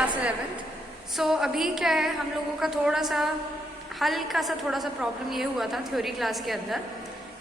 Class 11th। सो अभी क्या है, हम लोगों का हल्का सा प्रॉब्लम ये हुआ था थ्योरी क्लास के अंदर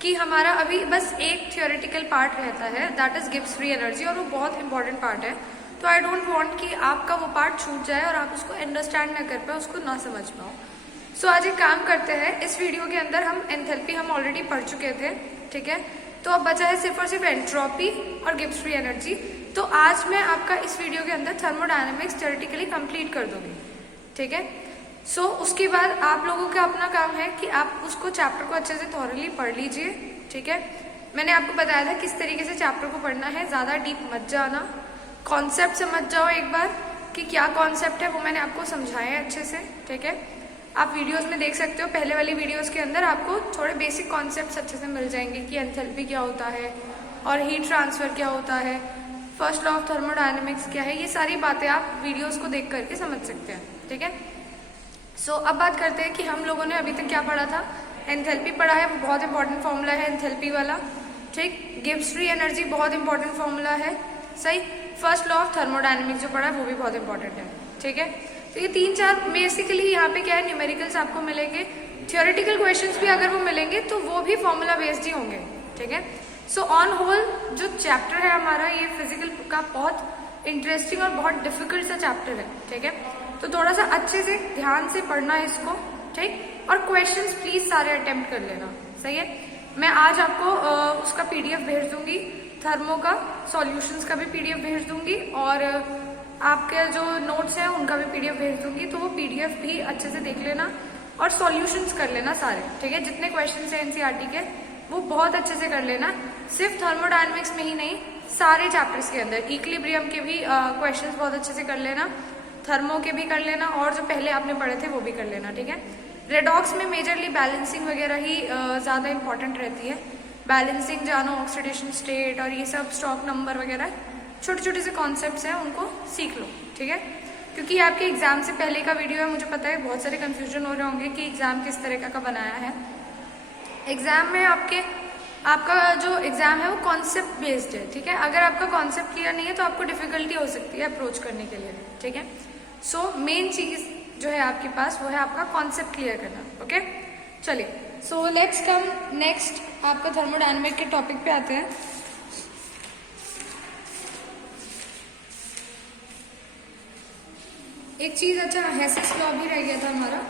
कि हमारा अभी बस एक थियोरेटिकल पार्ट रहता है, that is Gibbs free energy, और वो बहुत इंपॉर्टेंट पार्ट है। तो आई डोंट वांट कि आपका वो पार्ट छूट जाए और आप उसको अंडरस्टैंड ना कर पाए, उसको ना समझ पाओ। सो आज एक काम करते हैं, इस वीडियो के अंदर हम एंथैल्पी हम ऑलरेडी पढ़ चुके थे, ठीक है। तो अब बचा है सिर्फ और सिर्फ एंट्रोपी और गिब्स फ्री एनर्जी। तो आज मैं आपका इस वीडियो के अंदर थर्मोडायनेमिक्स थियोरेटिकली कंप्लीट कर दूंगी, ठीक है। सो उसके बाद आप लोगों का अपना काम है कि आप उसको चैप्टर को अच्छे से थॉरली पढ़ लीजिए, ठीक है। मैंने आपको बताया था किस तरीके से चैप्टर को पढ़ना है, ज़्यादा डीप मत जाना, कॉन्सेप्ट समझ जाओ एक बार कि क्या कॉन्सेप्ट है, वो मैंने आपको समझाया है अच्छे से, ठीक है। आप वीडियोस में देख सकते हो, पहले वाली वीडियोस के अंदर आपको थोड़े बेसिक कॉन्सेप्ट्स अच्छे से मिल जाएंगे कि एंथैल्पी क्या होता है और हीट ट्रांसफर क्या होता है, फर्स्ट लॉ ऑफ थर्मोडायनेमिक्स क्या है, ये सारी बातें आप वीडियोस को देख करके समझ सकते हैं, ठीक है। सो अब बात करते हैं कि हम लोगों ने अभी तक क्या पढ़ा था। एंथैल्पी पढ़ा है, वो बहुत इंपॉर्टेंट फॉर्मूला है एंथैल्पी वाला, ठीक। गिब्स फ्री एनर्जी बहुत इंपॉर्टेंट फॉर्मूला है, सही। फर्स्ट लॉ ऑफ थर्मोडायनेमिक्स जो पढ़ा है वो भी बहुत इंपॉर्टेंट है, ठीक है। तो ये 3-4 बेसिकली यहाँ पे क्या है, न्यूमेरिकल्स आपको मिलेंगे, थियोरेटिकल क्वेश्चंस भी अगर वो मिलेंगे तो वो भी फॉर्मूला बेस्ड ही होंगे, ठीक है। सो ऑन होल जो चैप्टर है हमारा, ये फिजिकल का बहुत इंटरेस्टिंग और बहुत डिफिकल्ट सा चैप्टर है, ठीक है। तो थोड़ा सा अच्छे से ध्यान से पढ़ना है इसको, ठीक। और क्वेश्चंस प्लीज सारे अटेम्प्ट कर लेना, सही है। मैं आज आपको उसका पीडीएफ भेज दूंगी, थर्मो का सॉल्यूशंस का भी पीडीएफ भेज दूंगी, और आपके जो नोट्स हैं उनका भी पीडीएफ भेज दूंगी। तो वो पीडीएफ भी अच्छे से देख लेना और सॉल्यूशंस कर लेना सारे, ठीक है। जितने क्वेश्चंस हैं एनसीईआरटी के वो बहुत अच्छे से कर लेना, सिर्फ थर्मोडायनेमिक्स में ही नहीं, सारे चैप्टर्स के अंदर। इक्विलिब्रियम के भी क्वेश्चंस बहुत अच्छे से कर लेना, थर्मो के भी कर लेना, और जो पहले आपने पढ़े थे वो भी कर लेना, ठीक है। रेडॉक्स में मेजरली बैलेंसिंग वगैरह ही ज़्यादा इंपॉर्टेंट रहती है, बैलेंसिंग जानो, ऑक्सीडेशन स्टेट और ये सब, स्टॉक नंबर वगैरह, छोटे छोटे से कॉन्सेप्ट्स हैं, उनको सीख लो, ठीक है। क्योंकि आपके एग्जाम से पहले का वीडियो है, मुझे पता है बहुत सारे कंफ्यूजन हो रहे होंगे कि एग्जाम किस तरह का बनाया है। एग्जाम में आपका जो एग्जाम है वो कॉन्सेप्ट बेस्ड है, ठीक है। अगर आपका कॉन्सेप्ट क्लियर नहीं है तो आपको डिफिकल्टी हो सकती है अप्रोच करने के लिए, ठीक है। सो मेन चीज जो है आपके पास वो है आपका कॉन्सेप्ट क्लियर करना, ओके। चलिए, सो लेट्स कम नेक्स्ट आपका थर्मोडायनेमिक के टॉपिक पे आते हैं। एक चीज, अच्छा, हेसेस लॉ भी रह गया था हमारा।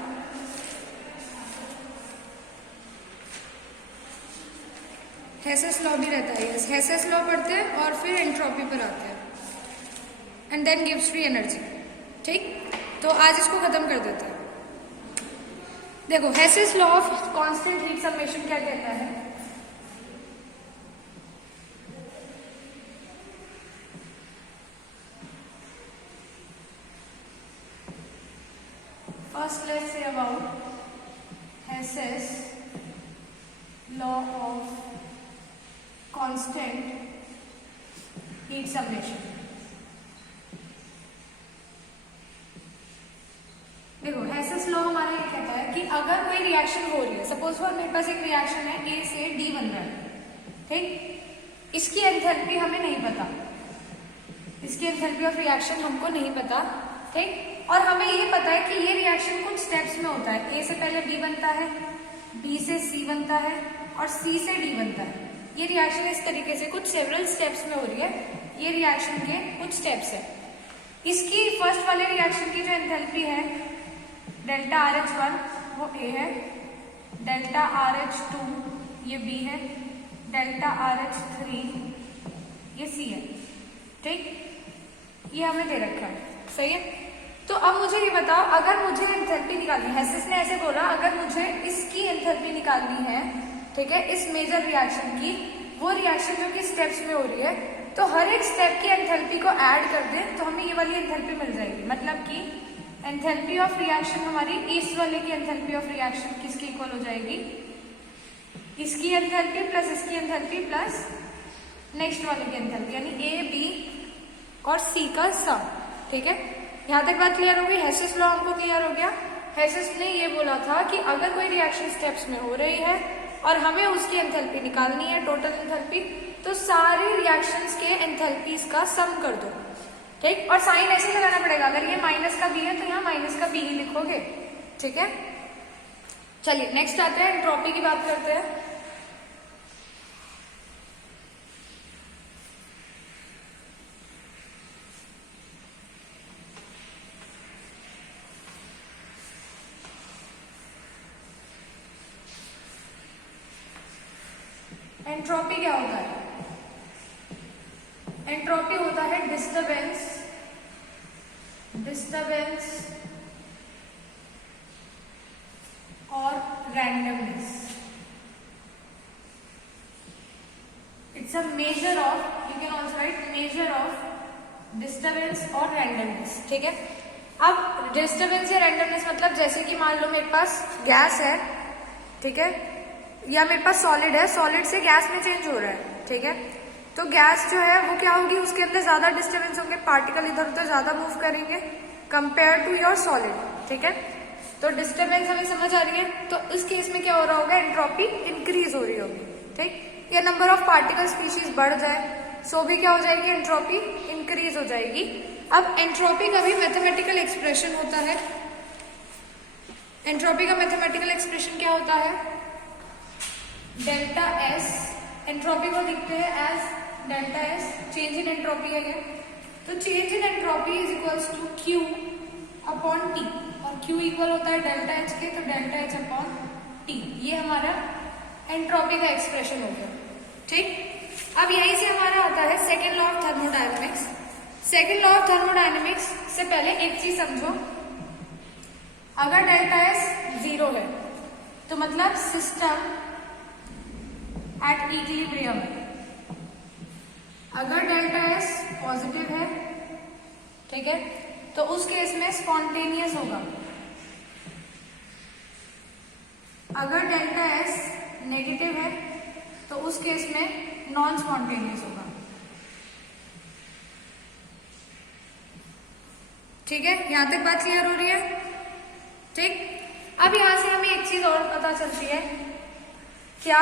हेसेस लॉ भी रहता है, यस। हेसेस लॉ पढ़ते हैं और फिर एंट्रोपी पर आते हैं, and then Gibbs free energy, ठीक। तो आज इसको खत्म कर देते हैं। देखो, Hess's law of constant heat summation क्या कहता है। First let's say about Hess's law of constant heat summation. देखो, हेसेस लॉ हमारा ये कहता है कि अगर कोई रिएक्शन हो रही है, सपोज फॉर मेरे पास एक रिएक्शन है, ए से डी बन रहा है, ठीक। इसकी एंथैल्पी हमें नहीं पता, इसकी एंथैल्पी ऑफ रिएक्शन हमको नहीं पता, ठीक। और हमें ये पता है कि ये रिएक्शन कुछ स्टेप्स में होता है, ए से पहले बी बनता है, बी से सी बनता है और सी से डी बनता है। ये रिएक्शन इस तरीके से कुछ सेवरल स्टेप्स में हो रही है, ये रिएक्शन के कुछ स्टेप्स है। इसकी फर्स्ट वाले रिएक्शन की जो एंथैल्पी है डेल्टा RH1 वो ए है, डेल्टा RH2 ये बी है, डेल्टा RH3 ये सी है, ठीक। ये हमें दे रखा है, सही है। तो अब मुझे ये बताओ, अगर मुझे एंथैल्पी निकालनी है, हेसेस ने ऐसे बोला, अगर मुझे इसकी एंथैल्पी निकालनी है, ठीक है, इस मेजर रिएक्शन की, वो रिएक्शन जो कि स्टेप्स में हो रही है, तो हर एक स्टेप की एंथैल्पी को ऐड कर दे तो हमें ये वाली एंथैल्पी मिल जाएगी। मतलब कि एंथैल्पी ऑफ रिएक्शन हमारी इस वाले की एंथैल्पी ऑफ रिएक्शन किसके इक्वल हो जाएगी, इसकी एंथैल्पी प्लस इसकी एंथैल्पी प्लस नेक्स्ट वाले की एंथैल्पी, यानी ए, बी और सी का सम, ठीक है। यहाँ तक बात क्लियर हो गई। हेसेस लॉ हमको क्लियर हो गया। हेसेस ने ये बोला था कि अगर कोई रिएक्शन स्टेप्स में हो रही है और हमें उसकी एंथैल्पी निकालनी है, टोटल एंथैल्पी, तो सारे रिएक्शंस के एंथैल्पीज का सम कर दो, ठीक। और साइन ऐसे लगाना पड़ेगा, अगर ये ये माइनस का बी है तो यहाँ माइनस का बी ही लिखोगे, ठीक है। चलिए नेक्स्ट आते हैं, एंट्रोपी की बात करते हैं। एंट्रोपी क्या होता है? एंट्रोपी होता है डिस्टरबेंस और randomness. It's a measure of, you can also right measure of disturbance और रैंडमनेस, ठीक है। अब डिस्टरबेंस या रैंडमनेस मतलब जैसे कि मान लो मेरे पास गैस है, ठीक है, या मेरे पास सॉलिड है, सॉलिड से गैस में चेंज हो रहा है, ठीक है। तो गैस जो है वो क्या होगी, उसके अंदर ज्यादा डिस्टर्बेंस होंगे, पार्टिकल इधर उधर ज्यादा मूव करेंगे कंपेयर टू योर सॉलिड, ठीक है। तो डिस्टर्बेंस हमें समझ आ रही है। तो इस केस में क्या हो रहा होगा, एंट्रोपी इंक्रीज हो रही होगी, ठीक। या नंबर ऑफ पार्टिकल स्पीशीज बढ़ जाए सो भी क्या हो जाएगी, एंट्रोपी इंक्रीज हो जाएगी। अब एंट्रोपी का भी मैथमेटिकल एक्सप्रेशन होता है। एंट्रोपी का मैथमेटिकल एक्सप्रेशन क्या होता है, डेल्टा एस। एंट्रोपी को लिखते हैं as delta S, change in entropy है ये। तो change in entropy is equals to Q upon T, और क्यू इक्वल होता है डेल्टा एच के, तो डेल्टा एच अपॉन टी, ये हमारा एंट्रोपी का एक्सप्रेशन हो गया, ठीक। अब यहीं से हमारा आता है second law of thermodynamics. Second law of thermodynamics से पहले एक चीज समझो, अगर डेल्टा एस 0 है तो मतलब सिस्टम एट इक्विलिब्रियम है। अगर डेल्टा एस पॉजिटिव है, ठीक है, तो उस केस में स्पॉन्टेनियस होगा। अगर डेल्टा एस नेगेटिव है तो उस केस में नॉन स्पॉन्टेनियस होगा, ठीक है। यहां तक बात क्लियर हो रही है, ठीक। अब यहां से हमें एक चीज और पता चलती है, क्या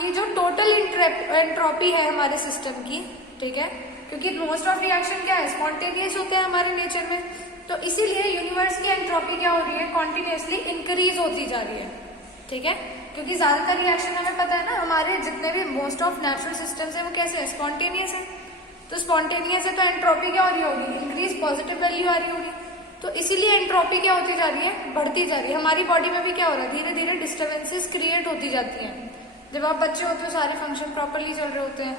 कि जो टोटल एंट्रोपी है हमारे सिस्टम की, ठीक है, क्योंकि मोस्ट ऑफ रिएक्शन क्या है, स्पॉन्टेनियस होते हैं हमारे नेचर में, तो इसीलिए यूनिवर्स की एंट्रोपी क्या हो रही है, कॉन्टिन्यूसली इंक्रीज होती जा रही है, ठीक है। क्योंकि ज्यादातर रिएक्शन हमें पता है ना, हमारे जितने भी मोस्ट ऑफ नेचुरल सिस्टम्स है वो कैसे है, स्पॉन्टेनियस है। तो स्पॉन्टेनियस है तो एंट्रोपी क्या हो रही होगी, इंक्रीज, पॉजिटिव वैल्यू आ रही होगी। तो इसीलिए एंट्रोपी क्या होती जा रही है, बढ़ती जा रही है। हमारी बॉडी में भी क्या हो रहा है, धीरे धीरे डिस्टर्बेंसेस क्रिएट होती जाती हैं। जब आप बच्चे होते हो सारे फंक्शन प्रॉपरली चल रहे होते हैं,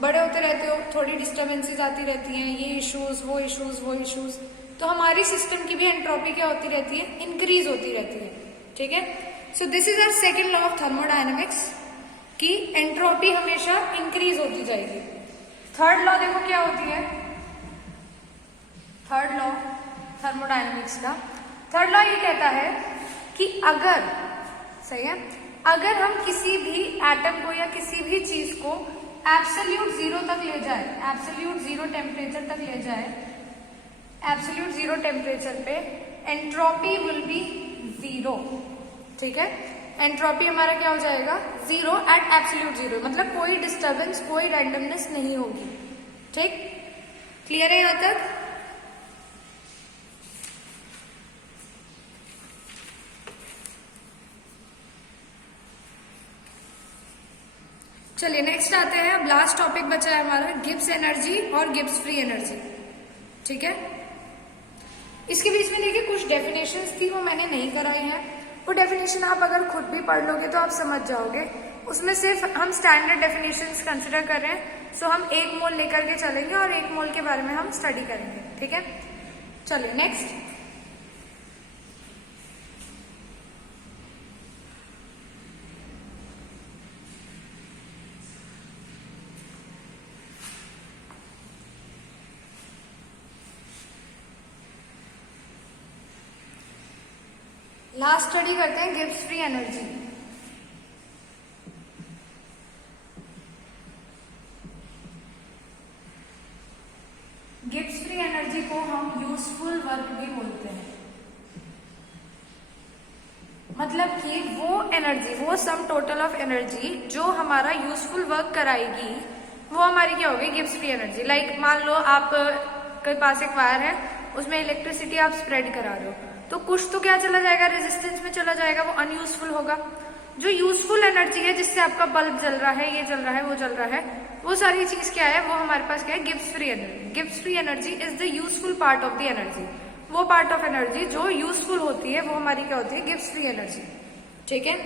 बड़े होते रहते हो थोड़ी डिस्टर्बेंसेस आती रहती हैं, ये इश्यूज वो इश्यूज, तो हमारी सिस्टम की भी एंट्रोपी क्या होती रहती है, इंक्रीज होती रहती है, ठीक है। So this is our second law of thermodynamics कि एंट्रोपी हमेशा इंक्रीज होती जाएगी। थर्ड लॉ देखो क्या होती है, थर्ड लॉ थर्मोडायनेमिक्स का थर्ड लॉ ये कहता है कि अगर, सही है, अगर हम किसी भी एटम को या किसी भी चीज को एब्सोल्यूट जीरो तक ले जाए, एब्सोल्यूट जीरो टेम्परेचर तक ले जाए, एब्सोल्यूट जीरो टेम्परेचर पे एंट्रोपी विल बी जीरो, ठीक है। एंट्रोपी हमारा क्या हो जाएगा, जीरो एट एब्सोल्यूट जीरो, मतलब कोई डिस्टर्बेंस, कोई रैंडमनेस नहीं होगी, ठीक। क्लियर है यहां तक? चलिए नेक्स्ट आते हैं। अब लास्ट टॉपिक बचा है हमारा गिब्स एनर्जी और गिब्स फ्री एनर्जी, ठीक है। इसके बीच में देखिए कुछ डेफिनेशंस थी वो मैंने नहीं कराई हैं, वो डेफिनेशन आप अगर खुद भी पढ़ लोगे तो आप समझ जाओगे। उसमें सिर्फ हम स्टैंडर्ड डेफिनेशंस कंसिडर कर रहे हैं, सो हम 1 मोल लेकर के चलेंगे और 1 मोल के बारे में हम स्टडी करेंगे, ठीक है। चलिए नेक्स्ट, लास्ट स्टडी करते हैं Gibbs free energy. Gibbs free energy को हम यूजफुल वर्क भी बोलते हैं, मतलब कि वो एनर्जी, वो सम टोटल ऑफ एनर्जी जो हमारा यूजफुल वर्क कराएगी, वो हमारी क्या होगी, गिब्स फ्री एनर्जी। लाइक मान लो आप के पास एक वायर है, उसमें इलेक्ट्रिसिटी आप स्प्रेड करा रहे हो, तो कुछ तो क्या चला जाएगा, रेजिस्टेंस में चला जाएगा, वो अनयूजफुल होगा। जो यूजफुल एनर्जी है, जिससे आपका बल्ब जल रहा है, ये जल रहा है, वो जल रहा है, वो सारी चीज क्या है, वो हमारे पास क्या है, Gibbs free energy. Gibbs free energy is the useful part of the energy. वो पार्ट ऑफ एनर्जी जो यूजफुल होती है वो हमारी क्या होती है, गिब्स फ्री एनर्जी। ठीक है,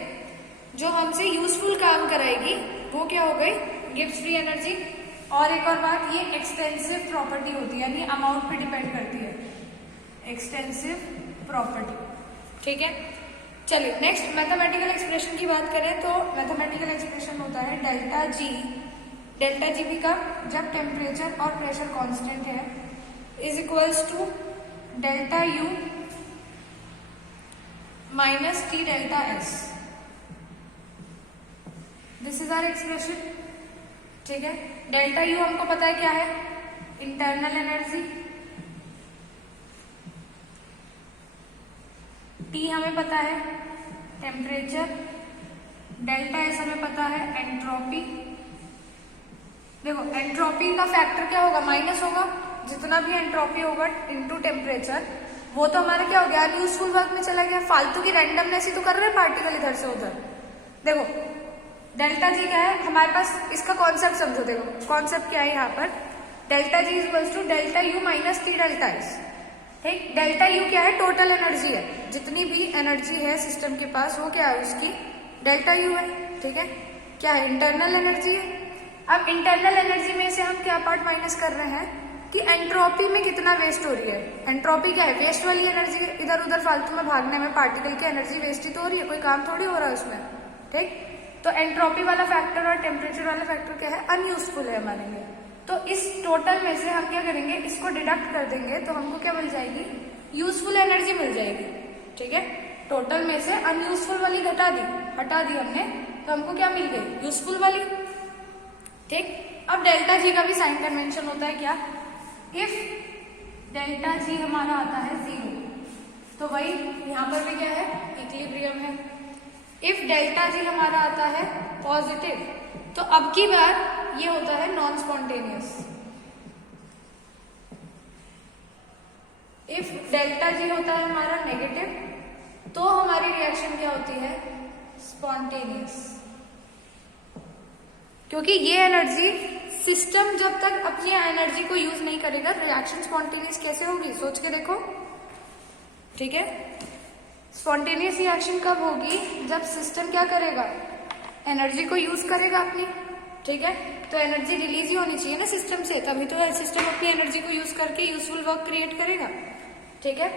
जो हमसे यूजफुल काम कराएगी वो क्या हो गई, गिब्स फ्री एनर्जी। और एक और बात, ये एक्सटेंसिव प्रॉपर्टी होती है, यानी अमाउंट पे डिपेंड करती है, एक्सटेंसिव प्रॉपर्टी। ठीक है, चलिए नेक्स्ट मैथमेटिकल एक्सप्रेशन की बात करें तो मैथमेटिकल एक्सप्रेशन होता है डेल्टा जी। डेल्टा जी भी का जब टेम्परेचर और प्रेशर कांस्टेंट है is equals to delta U minus T delta S. This is our expression. ठीक है, डेल्टा यू हमको पता है क्या है, इंटरनल एनर्जी, टी हमें पता है टेम्परेचर, डेल्टा एस हमें पता है एंट्रोपी। देखो एंट्रोपी का फैक्टर क्या होगा, माइनस होगा, जितना भी एंट्रोपी होगा इनटू टेम्परेचर, वो तो हमारा क्या हो गया, अनयूजफुल वर्क में चला गया, फालतू की रैंडमनेस ही तो कर रहे हैं पार्टिकल इधर से उधर। देखो डेल्टा जी क्या है हमारे पास, इसका कॉन्सेप्ट समझो। देखो कॉन्सेप्ट क्या है यहाँ पर, delta G is equals to delta U minus T delta S. ठीक, डेल्टा यू क्या है, टोटल एनर्जी है, जितनी भी एनर्जी है सिस्टम के पास वो क्या है, उसकी डेल्टा यू है। ठीक है, क्या है, इंटरनल एनर्जी है। अब इंटरनल एनर्जी में से हम क्या पार्ट माइनस कर रहे हैं कि एंट्रोपी में कितना वेस्ट हो रही है। एंट्रोपी क्या है, वेस्ट वाली एनर्जी है, इधर उधर फालतू में भागने में पार्टिकल की एनर्जी वेस्ट ही तो हो रही है, कोई काम थोड़ी हो रहा है उसमें। ठीक, तो एंट्रोपी वाला फैक्टर और टेम्परेचर वाला फैक्टर क्या है, अनयूजफुल है हमारे लिए। तो इस टोटल में से हम क्या करेंगे, इसको डिडक्ट कर देंगे तो हमको क्या मिल जाएगी, यूजफुल एनर्जी मिल जाएगी। ठीक है, टोटल में से अनयूजफुल वाली हटा दी हमने, तो हमको क्या मिल गई, यूजफुल वाली। ठीक, अब डेल्टा जी का भी साइन कन्वेंशन होता है क्या, इफ डेल्टा जी हमारा आता है 0 तो वही यहाँ पर भी क्या है, इक्विलिब्रियम है। इफ डेल्टा जी हमारा आता है पॉजिटिव तो अब की बार ये होता है non spontaneous. If delta G होता है हमारा नेगेटिव तो हमारी रिएक्शन क्या होती है, स्पॉन्टेनियस। क्योंकि ये एनर्जी सिस्टम जब तक अपनी एनर्जी को यूज नहीं करेगा, रिएक्शन स्पॉन्टेनियस कैसे होगी, सोच के देखो। ठीक है, स्पॉन्टेनियस रिएक्शन कब होगी, जब सिस्टम क्या करेगा, एनर्जी को यूज करेगा अपनी। ठीक है, तो एनर्जी रिलीज ही होनी चाहिए ना सिस्टम से, तभी तो सिस्टम अपनी एनर्जी को यूज करके यूजफुल वर्क क्रिएट करेगा। ठीक है,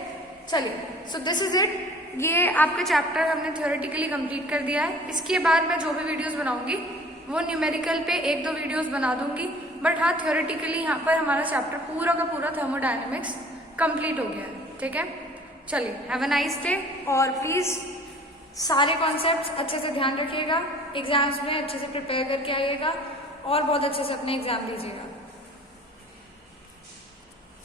चलिए सो दिस इज इट। ये आपका चैप्टर हमने थ्योरेटिकली कंप्लीट कर दिया है। इसके बाद मैं जो भी वीडियोस बनाऊंगी वो न्यूमेरिकल पे 1-2 वीडियोस बना दूंगी, बट हाँ थ्योरेटिकली यहाँ पर हमारा चैप्टर पूरा का पूरा थर्मोडायनेमिक्स कंप्लीट हो गया है। ठीक है, चलिए हैव अ नाइस डे, और प्लीज सारे कॉन्सेप्ट्स अच्छे से ध्यान रखिएगा, एग्जाम्स में अच्छे से प्रिपेयर करके आइएगा और बहुत अच्छे से अपने एग्जाम दीजिएगा।